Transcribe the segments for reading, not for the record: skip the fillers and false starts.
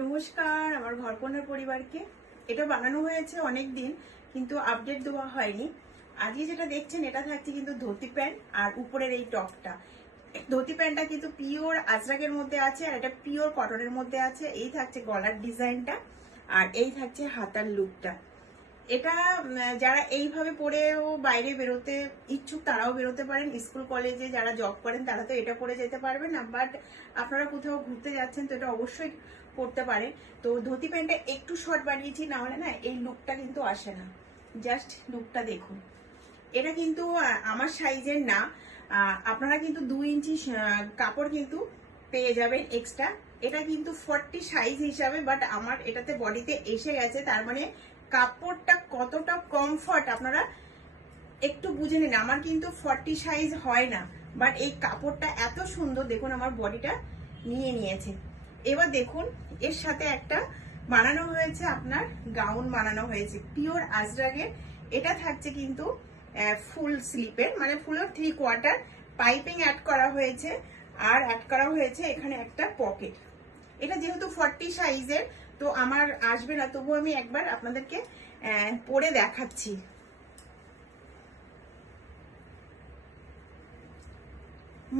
নমস্কার আমার ঘরকন্যার পরিবারকে। এটা বানানো হয়েছে অনেক দিন, কিন্তু আপডেট দেওয়া হয়নি। আজকে যেটা দেখছেন এটা থাকছে কিন্তু ধুতি প্যান্ট আর উপরের এই টপটা। ধুতি প্যান্টটা কিন্তু পিওর আজরাকের মধ্যে আছে আর এটা পিওর কটনের মধ্যে আছে। এই থাকছে গলার ডিজাইনটা আর এই থাকছে হাতার লুকটা। এটা যারা এইভাবে পরেও বাইরে বেরোতে ইচ্ছুক তারাও বেরোতে পারেন। স্কুল কলেজে যারা জব করেন তারা তো এটা পরে যেতে পারবে না, বাট আপনারা কোথাও ঘুরতে যাচ্ছেন তো এটা অবশ্যই পরতে পারে। তো ধুতি প্যান্টটা একটু শর্ট বানিয়েছি, না হলে না এই লুকটা কিন্তু আসে না। জাস্ট লুকটা দেখুন। এটা কিন্তু আমার সাইজের না, আপনারা কিন্তু 2 ইঞ্চি কাপড় কিন্তু পেয়ে যাবেন এক্সট্রা। এটা কিন্তু 40 সাইজ হিসাবে, বাট আমার এটাতে বডিতে এসে গেছে, তার মানে কাপড়টা কতটা কমফর্ট আপনারা একটু বুঝে নিন। আমার কিন্তু 40 সাইজ হয় না, বাট এই কাপড়টা এত সুন্দর, দেখুন আমার বডিটা নিয়ে নিয়েছে। এবার দেখুন এর সাথে একটা বানানো হয়েছে, আপনার গাউন বানানো হয়েছে পিওর আজরাগের। এটা থাকছে কিন্তু ফুল স্লিপের, মানে ফুলের 3/4 পাইপিং অ্যাড করা হয়েছে আর অ্যাড করা হয়েছে এখানে একটা পকেট। এটা যেহেতু 40 সাইজের তো আমার আসবে না, তবু আমি একবার আপনাদেরকে পরে দেখাচ্ছি।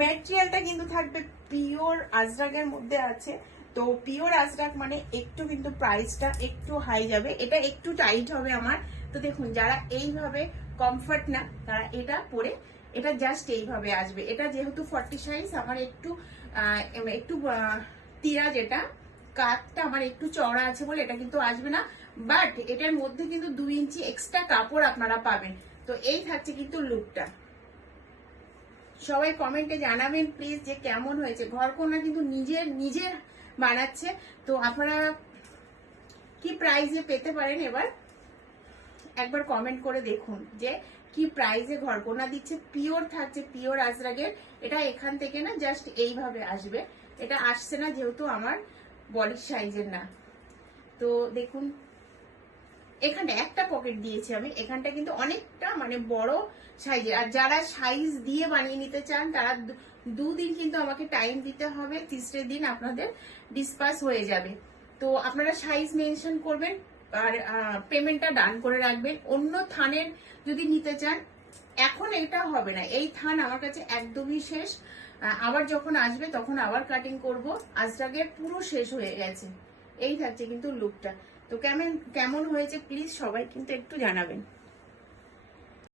ম্যাটেরিয়ালটা কিন্তু থাকবে পিওর আজরাকের মধ্যে আছে। তো পিওর আজরাক মানে একটু কিন্তু প্রাইসটা একটু হাই যাবে, এটা একটু টাইট হবে আমার। তো দেখুন যারা এইভাবে কমফর্ট না তারা এটা পরে এটা জাস্ট এইভাবে আসবে। এটা যেহেতু 40 সাইজ আমার একটু একটু তীরা, যেটা কাঠটা আমার একটু চওড়া আছে বলে এটা কিন্তু আসবে না, বাট এটার মধ্যে কিন্তু 2 ইঞ্চি এক্সট্রা কাপড় আপনারা পাবেন। তো এই থাকছে কিন্তু লুকটা। সবাই কমেন্টে জানাবেন প্লিজ যে কেমন হয়েছে। ঘরকন্যা কিন্তু নিজের বানাচ্ছে, তো আপনারা কি প্রাইসে পেতে পারেন এবার একবার কমেন্ট করে দেখুন যে কি প্রাইসে ঘরকন্যা দিচ্ছে। পিওর থাকছে, পিওর আজরাগের। এটা এখান থেকে না জাস্ট এইভাবে আসবে, এটা আসছে না যেহেতু আমার বডির সাইজের না। তো দেখুন এখানে একটা পকেট দিয়েছি আমি, এখানটা কিন্তু অনেকটা মানে বড় সাইজের। আর যারা সাইজ দিয়ে বানিয়ে নিতে চান তারা 2 দিন কিন্তু আমাকে টাইম দিতে হবে, 3রে দিন আপনাদের ডিসপাস হয়ে যাবে। তো আপনারা সাইজ মেনশন করবেন আর পেমেন্টটা ডান করে রাখবেন। অন্য থানের যদি নিতে চান এখন এটা হবে না, এই থান আমার কাছে একদমই শেষ। আবার যখন আসবে তখন আবার কাটিং করব। আজরাগের পুরো শেষ হয়ে গেছে। এই থাকছে কিন্তু লুকটা। তো কেমন হয়েছে প্লিজ সবাই কিন্তু একটু জানাবেন।